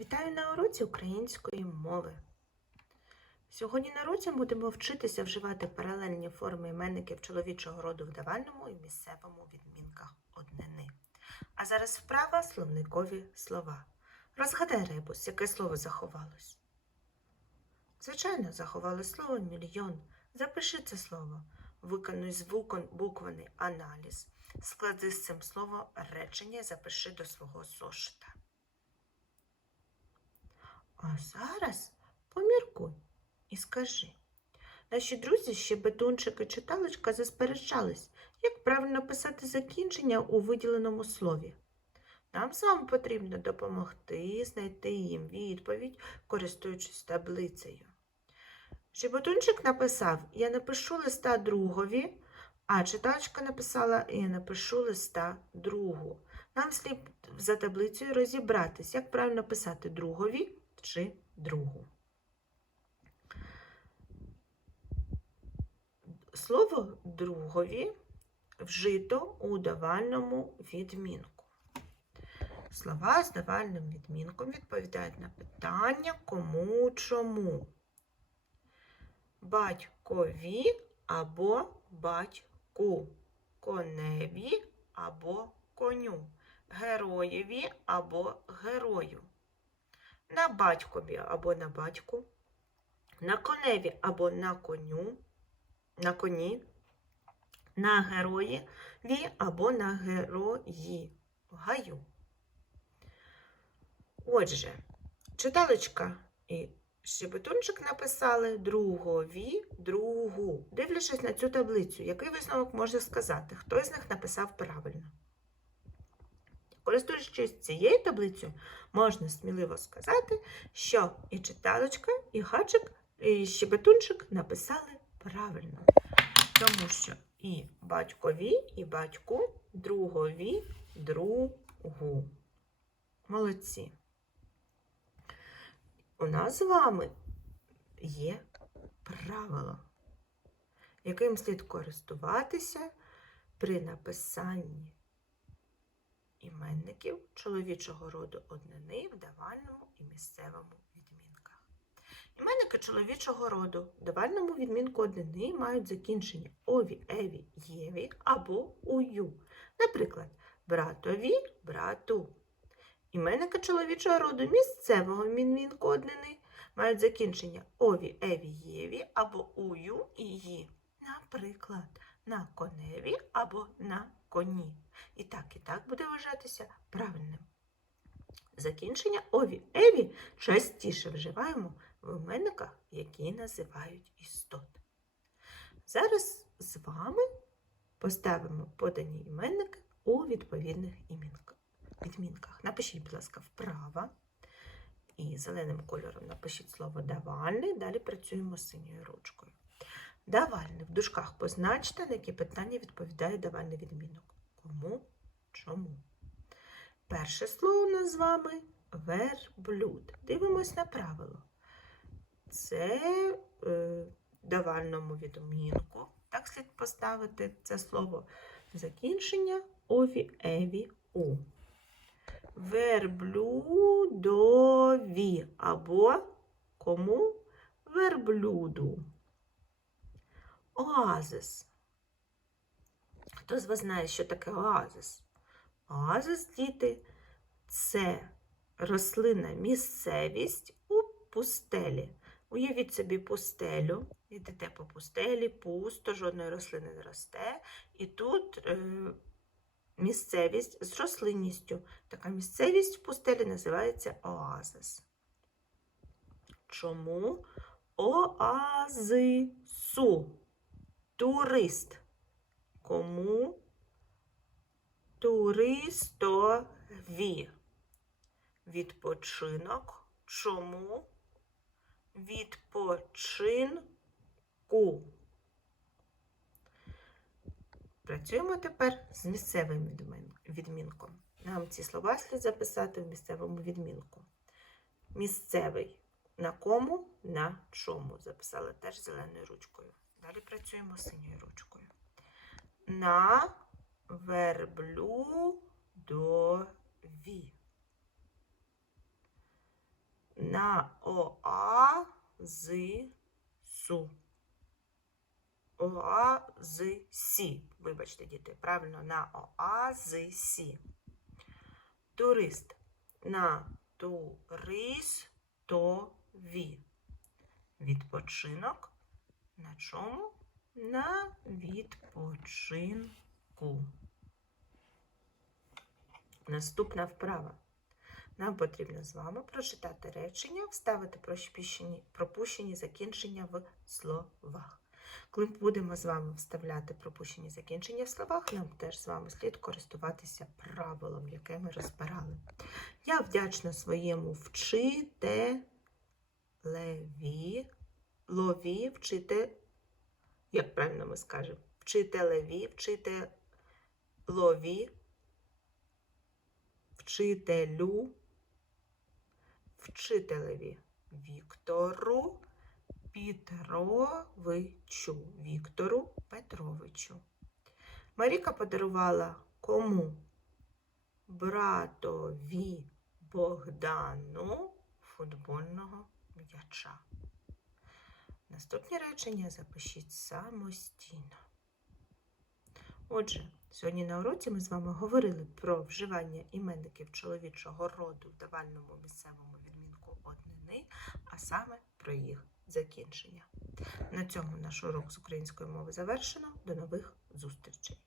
Вітаю на уроці української мови. Сьогодні на уроці будемо вчитися вживати паралельні форми іменників чоловічого роду в давальному і місцевому відмінках однини. А зараз вправа словникові слова. Розгадай ребус, яке слово заховалось. Звичайно, заховалось слово мільйон. Запиши це слово. Виконуй звукобуквений аналіз. Склади з цим словом речення і запиши до свого зошита. А зараз поміркуй і скажи. Наші друзі щебетунчик і читалочка засперечались, як правильно писати закінчення у виділеному слові. Нам з вами потрібно допомогти знайти їм відповідь, користуючись таблицею. Щебетунчик написав: Я напишу листа другові, а читалочка написала Я напишу листа другу. Нам слід за таблицею розібратись, як правильно писати другові чи другу. Слово другові вжито у давальному відмінку. Слова з давальним відмінком відповідають на питання кому чому. Батькові або батьку, коневі або коню, героєві або герою на батькові або на батьку, на коневі або на коню, на коні, на героєві або на герої гаю. Отже, читалочка і щебетунчик написали другові, другу. Дивлячись на цю таблицю, який висновок можна сказати? Хто з них написав правильно? Користуючись цією таблицею, можна сміливо сказати, що і читалочка, і гачик, і щебетунчик написали правильно. Тому що і батькові, і батьку, другові, другу. Молодці. У нас з вами є правило, яким слід користуватися при написанні іменників чоловічого роду однини в давальному і місцевому відмінках. Іменники чоловічого роду в давальному відмінку однини мають закінчення ові, еві, єві або ую. Наприклад, братові, брату. Іменники чоловічого роду місцевого відмінку однини мають закінчення ові, еві, єві або ую і ї. Наприклад, на коневі або на коні. І так, і так буде вважатися правильним. Закінчення ові, еві частіше вживаємо в іменниках, які називають істот. Зараз з вами поставимо подані іменники у відповідних відмінках. Напишіть, будь ласка, вправо. І зеленим кольором напишіть слово давальний. Далі працюємо синьою ручкою. Давальний в дужках позначте, на які питання відповідає давальний відмінок. Кому, чому. Перше слово у нас з вами верблюд. Дивимось на правило. Це е, давальному відмінку. Так слід поставити це слово закінчення ові, еві, у. Верблюдові або кому верблюду. Оазис. Хто з вас знає, що таке оазис? Оазис, діти, це рослинна місцевість у пустелі. Уявіть собі пустелю, йдете по пустелі, пусто, жодної рослини не росте. І тут е, місцевість з рослинністю. Така місцевість в пустелі називається оазис. Чому оазису? Турист. Кому? Туристові. Відпочинок. Чому? Відпочинку. Працюємо тепер з місцевим відмінком. Нам ці слова слід записати в місцевому відмінку. Місцевий. На кому? На чому? Записала теж зеленою ручкою. Далі працюємо синьою ручкою. На верблюдові. на оа з су. Оа з сі. Вибачте, діти, правильно, на оа з сі. Турист на туристові. Відпочинок на чому? На відпочинку. Наступна вправа. Нам потрібно з вами прочитати речення, вставити пропущені, закінчення в словах. Коли будемо з вами вставляти пропущені закінчення в словах, нам теж з вами слід користуватися правилом, яке ми розбирали. Я вдячна своєму вчителеві, лові, вчите, як правильно ми скажемо, вчителеві, вчителові, вчителю, вчителеві Віктору Петровичу. Віктору Петровичу. Маріка подарувала кому? Братові Богдану футбольного м'яча. Наступні речення запишіть самостійно. Отже, сьогодні на уроці ми з вами говорили про вживання іменників чоловічого роду в давальному місцевому відмінку однини, а саме про їх закінчення. На цьому наш урок з української мови завершено. До нових зустрічей!